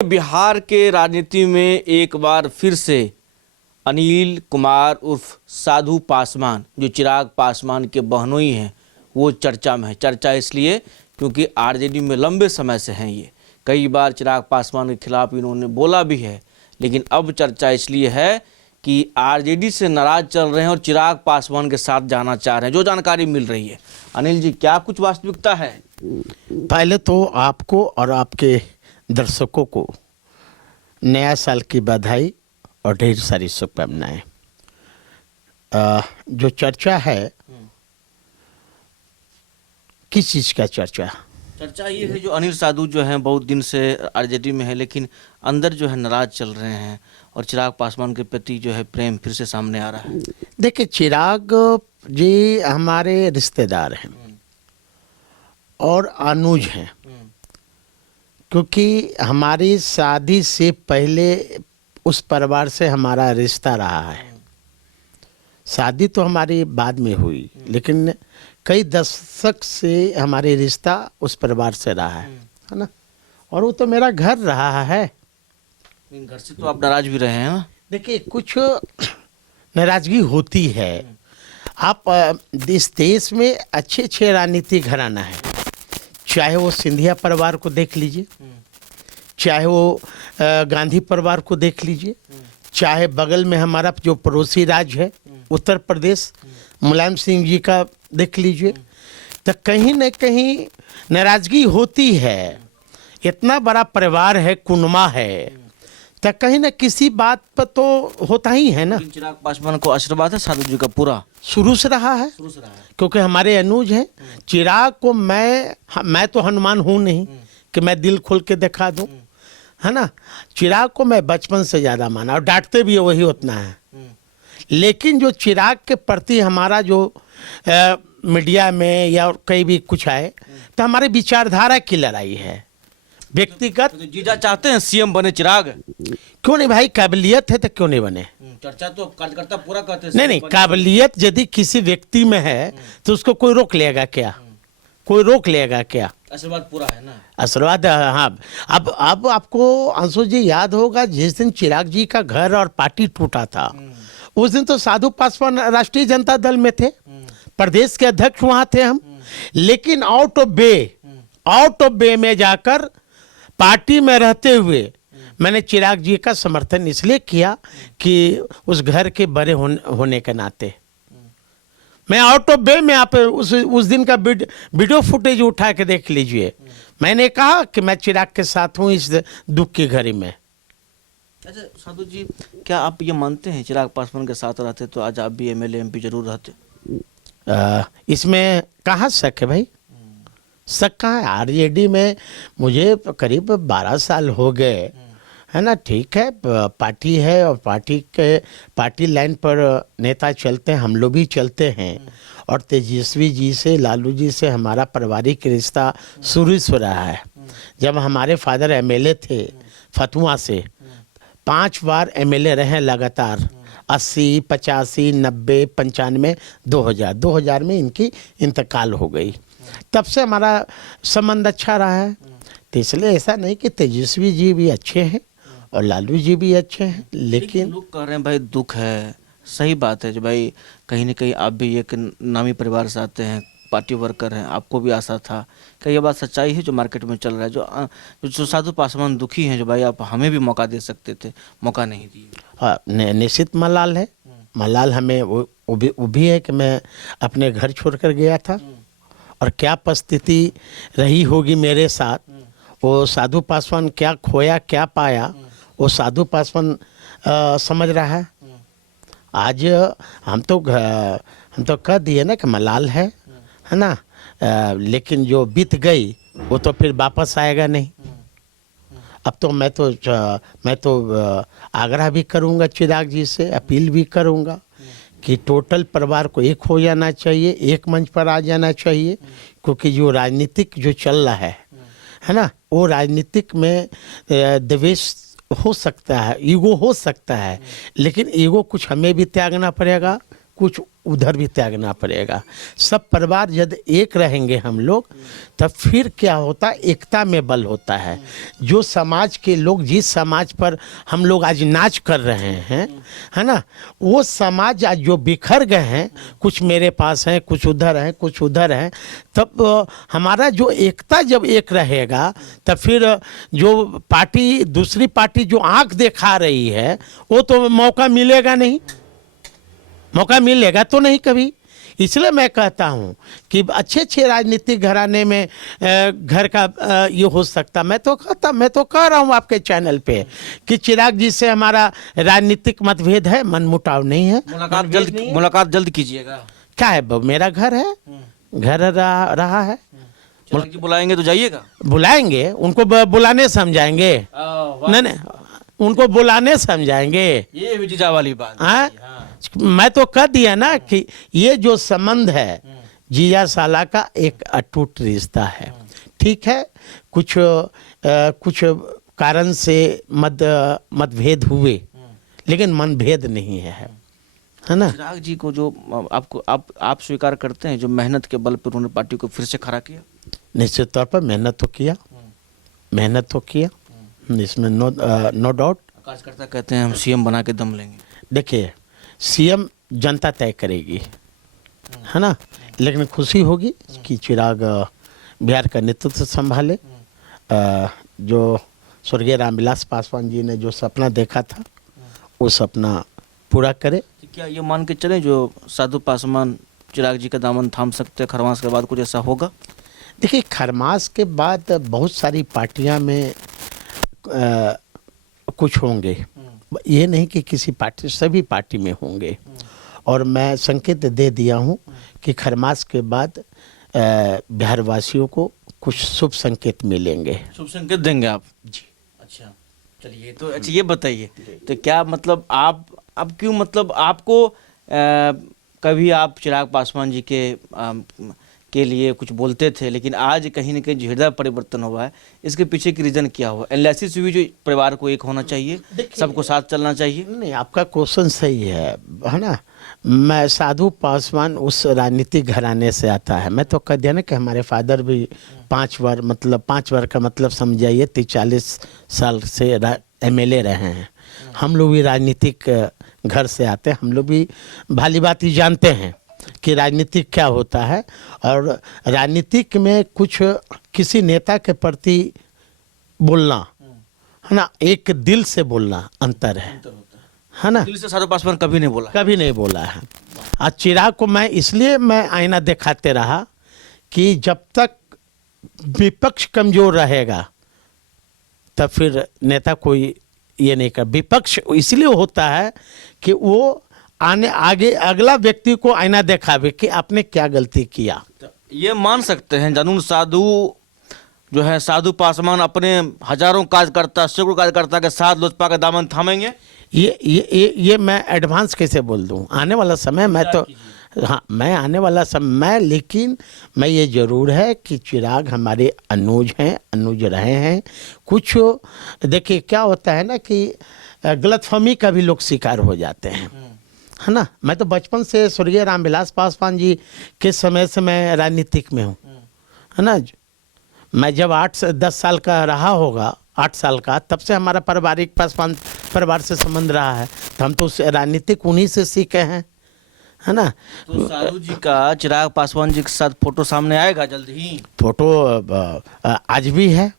बिहार के राजनीति में एक बार फिर से अनिल कुमार उर्फ साधु पासवान, जो चिराग पासवान के बहनोई हैं, वो चर्चा में है। चर्चा इसलिए क्योंकि आरजेडी में लंबे समय से हैं। ये कई बार चिराग पासवान के खिलाफ इन्होंने बोला भी है, लेकिन अब चर्चा इसलिए है कि आरजेडी से नाराज चल रहे हैं और चिराग पासवान के साथ जाना चाह रहे हैं। जो जानकारी मिल रही है, अनिल जी, क्या कुछ वास्तविकता है? पहले तो आपको और आपके दर्शकों को नया साल की बधाई और ढेर सारी शुभकामनाएं। जो चर्चा है, किस चीज़ का चर्चा? चर्चा ये है जो अनिल साधु जो हैं बहुत दिन से आरजेडी में है, लेकिन अंदर जो है नाराज चल रहे हैं और चिराग पासवान के प्रति जो है प्रेम फिर से सामने आ रहा है। देखिए, चिराग जी हमारे रिश्तेदार हैं और अनुज हैं, क्योंकि हमारी शादी से पहले उस परिवार से हमारा रिश्ता रहा है। शादी तो हमारी बाद में हुई, लेकिन कई दशक से हमारी रिश्ता उस परिवार से रहा है ना। और वो तो मेरा घर रहा है। घर से तो आप नाराज भी रहे हैं ना? देखिए, कुछ नाराजगी होती है। आप इस देश में अच्छे अच्छे राजनीतिक घराना है, चाहे वो सिंधिया परिवार को देख लीजिए, चाहे वो गांधी परिवार को देख लीजिए, चाहे बगल में हमारा जो पड़ोसी राज्य है उत्तर प्रदेश, मुलायम सिंह जी का देख लीजिए, तो कहीं न कहीं नाराजगी होती है। इतना बड़ा परिवार है, कुनबा है, तो कहीं न किसी बात पर तो होता ही है ना। चिराग पासवान को आशीर्वाद है साधु जी का पूरा शुरू से रहा है, क्योंकि हमारे अनुज हैं। चिराग को मैं तो हनुमान हूँ नहीं कि मैं दिल खोल के दिखा दूँ, है ना। चिराग को मैं बचपन से ज़्यादा माना और डांटते भी वही उतना है। लेकिन जो चिराग के प्रति हमारा जो मीडिया में या कहीं भी कुछ आए, तो हमारे विचारधारा की लड़ाई है। व्यक्तिगत तो जीजा चाहते हैं सीएम बने चिराग? क्यों नहीं भाई, काबिलियत है तो क्यों नहीं बने। चर्चा तो कार्यकर्ता पूरा करते हैं। नहीं, काबिलियत यदि किसी व्यक्ति में है तो उसको कोई रोक लेगा क्या? कोई रोक लेगा क्या? आशीर्वाद पूरा है ना। आशीर्वाद, हाँ। अब आपको अंशु जी याद होगा, जिस दिन चिराग जी का घर और पार्टी टूटा था, उस दिन तो साधु पासवान राष्ट्रीय जनता दल में थे, प्रदेश के अध्यक्ष वहां थे हम। लेकिन आउट ऑफ वे में जाकर पार्टी में रहते हुए मैंने चिराग जी का समर्थन इसलिए किया कि उस घर के बड़े होने के नाते मैं आउट ऑफ वे में, आप उस दिन का वीडियो फुटेज उठा के देख लीजिए। मैंने कहा कि मैं चिराग के साथ हूं इस दुख की घड़ी में। अच्छा साधु जी, क्या आप ये मानते हैं चिराग पासवान के साथ रहते तो आज आप भी एमएलए एमपी जरूर रहते? इसमें कहाँ शक है भाई? शक कहाँ है? आरजेडी में मुझे करीब 12 साल हो गए, है ना। ठीक है, पार्टी है और पार्टी लाइन पर नेता चलते हैं, हम लोग भी चलते हैं। और तेजस्वी जी से, लालू जी से हमारा पारिवारिक रिश्ता शुरू से रहा है। जब हमारे फादर एमएलए थे फतुआ से, 5 बार एमएलए रहे लगातार, 80, 85, 90, 95, 2000 में इनकी इंतकाल हो गई। तब से हमारा संबंध अच्छा रहा है। तो इसलिए ऐसा नहीं कि तेजस्वी जी भी अच्छे हैं और लालू जी भी अच्छे हैं, लेकिन लोग कह रहे हैं भाई दुख है। सही बात है जो भाई कहीं ना कहीं आप भी एक नामी परिवार से आते हैं, पार्टी वर्कर हैं, आपको भी आशा था। क्या ये बात सच्चाई है जो मार्केट में चल रहा है, जो साधु पासवान दुखी हैं, जो भाई आप हमें भी मौका दे सकते थे, मौका नहीं दिए? हाँ, निश्चित मलाल है। मलाल हमें वो भी है कि मैं अपने घर छोड़कर गया था और क्या परिस्थिति रही होगी मेरे साथ। वो साधु पासवान क्या खोया क्या पाया, वो साधु पासवान समझ रहा है। आज हम तो कह दिए ना कि मलाल है ना। लेकिन जो बीत गई वो तो फिर वापस आएगा नहीं। अब तो मैं तो आग्रह भी करूंगा चिराग जी से, अपील भी करूंगा कि टोटल परिवार को एक हो जाना चाहिए, एक मंच पर आ जाना चाहिए। क्योंकि जो राजनीतिक जो चल रहा है ना, वो राजनीतिक में द्वेष हो सकता है, ईगो हो सकता है, लेकिन ईगो कुछ हमें भी त्यागना पड़ेगा, कुछ उधर भी त्यागना पड़ेगा। सब परिवार यदि एक रहेंगे हम लोग, तब फिर क्या होता, एकता में बल होता है। जो समाज के लोग, जिस समाज पर हम लोग आज नाच कर रहे हैं, है ना, वो समाज आज जो बिखर गए हैं, कुछ मेरे पास हैं, कुछ उधर हैं, कुछ उधर हैं, तब हमारा जो एकता जब एक रहेगा, तब फिर जो पार्टी, दूसरी पार्टी जो आंख दिखा रही है, वो तो मौका मिलेगा नहीं, मौका मिलेगा तो नहीं कभी। इसलिए मैं कहता हूँ कि अच्छे अच्छे राजनीतिक घराने में घर का ये हो सकता। मैं तो कह रहा हूँ आपके चैनल पे कि चिराग जी से हमारा राजनीतिक मतभेद है, मनमुटाव नहीं है। मुलाकात जल्द कीजिएगा। क्या है, मेरा घर है, घर रहा है। चिराग जी बुलाएंगे तो जाइएगा। बुलाएंगे, उनको बुलाने समझाएंगे। नहीं, उनको बुलाने समझाएंगे। ये विजिजा वाली बात। हाँ, मैं तो कह दिया ना कि ये जो संबंध है जीजा साला का एक अटूट रिश्ता है। ठीक है, कुछ कारण से मतभेद हुए, लेकिन मनभेद नहीं है ना। चिराग जी को जो आप स्वीकार करते हैं, जो मेहनत के बल पर उन्होंने पार्टी को फिर से खड़ा किया? निश्चित तौर पर मेहनत तो किया, इसमें नो डाउट। कार्यकर्ता कहते हैं हम सीएम बना के दम लेंगे। देखिए, सीएम जनता तय करेगी, है ना, लेकिन खुशी होगी कि चिराग बिहार का नेतृत्व संभाले। जो स्वर्गीय रामविलास पासवान जी ने जो सपना देखा था, वो सपना पूरा करे। क्या ये मान के चले जो साधु पासवान चिराग जी का दामन थाम सकते हैं, खरमास के बाद कुछ ऐसा होगा? देखिए, खरमास के बाद बहुत सारी पार्टियां में कुछ होंगे, ये नहीं कि किसी पार्टी, सभी पार्टी में होंगे। और मैं संकेत दे दिया हूँ कि खरमास के बाद बिहार वासियों को कुछ शुभ संकेत मिलेंगे। शुभ संकेत देंगे आप जी? अच्छा, चलिए, तो अच्छा ये बताइए, तो क्या मतलब आप अब क्यों, मतलब आपको कभी आप चिराग पासवान जी के लिए कुछ बोलते थे, लेकिन आज कहीं ना कहीं जो हृदय परिवर्तन हुआ है, इसके पीछे की रीजन क्या हुआ? एनालिसिस भी जो परिवार को एक होना चाहिए, सबको साथ चलना चाहिए। नहीं, आपका क्वेश्चन सही है ना। मैं साधु पासवान उस राजनीतिक घराने से आता है। मैं तो कह दिया ना कि हमारे फादर भी 5 बार का मतलब समझाइए 40 साल से एमएलए रहे हैं। हम लोग भी राजनीतिक घर से आते हैं, हम लोग भी भाली बात जानते हैं कि राजनीतिक क्या होता है। और राजनीतिक में कुछ किसी नेता के प्रति बोलना, है ना, एक दिल से बोलना अंतर है ना। दिल से साधु पासवान कभी नहीं बोला है। आज चिराग को मैं आईना दिखाते रहा कि जब तक विपक्ष कमजोर रहेगा, तब फिर नेता कोई ये नहीं कर। विपक्ष इसलिए होता है कि वो आगे अगला व्यक्ति को आईना दिखावे कि आपने क्या गलती किया। ये मान सकते हैं जानून साधु जो है, साधु पासवान अपने हजारों कार्यकर्ता, सैकड़ों कार्यकर्ता के साथ लोजपा का दामन थामेंगे? ये मैं एडवांस कैसे बोल दूं? आने वाला समय आने वाला समय, लेकिन मैं ये जरूर है कि चिराग हमारे अनुज हैं, अनुज रहे हैं। कुछ देखिए क्या होता है ना कि गलतफहमी का भी लोग शिकार हो जाते हैं, है ना। मैं तो बचपन से स्वर्गीय रामविलास पासवान जी के समय से मैं राजनीतिक में हूँ, है ना। मैं जब 8-10 साल का रहा होगा, 8 साल का, तब से हमारा पारिवारिक पासवान परिवार से संबंध रहा है। तो हम तो राजनीतिक उन्हीं से सीखे हैं, है ना। तो साधु जी का चिराग पासवान जी के साथ फोटो सामने आएगा जल्द ही? फोटो आज भी है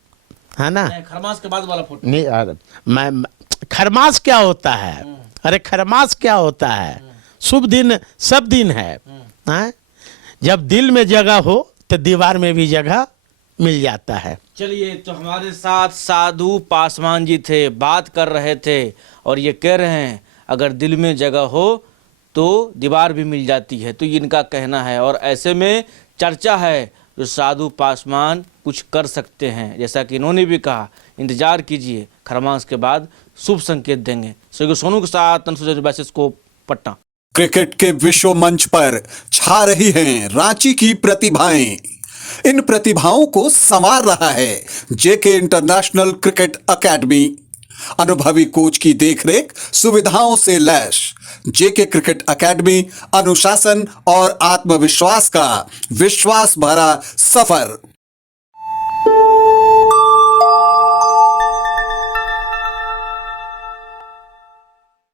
ना। खरमास के बाद वाला फोटो नहीं, मैं खरमास क्या होता है? अरे खरमास क्या होता है? शुभ दिन सब दिन है। जब दिल में जगह हो तो दीवार में भी जगह मिल जाता है। चलिए, तो हमारे साथ साधु पासवान जी थे, बात कर रहे थे और ये कह रहे हैं अगर दिल में जगह हो तो दीवार भी मिल जाती है, तो इनका कहना है। और ऐसे में चर्चा है जो साधु पासवान कुछ कर सकते हैं, जैसा कि इन्होंने भी कहा। इंतजार कीजिए, खरमास के बाद शुभ संकेत देंगे। सोनू के साथ को पटना। क्रिकेट के विश्व मंच पर छा रही हैं रांची की प्रतिभाएं। इन प्रतिभाओं को संवार रहा है जेके इंटरनेशनल क्रिकेट एकेडमी। अनुभवी कोच की देखरेख, सुविधाओं से लैस जेके क्रिकेट एकेडमी अनुशासन और आत्मविश्वास का विश्वास भरा सफर।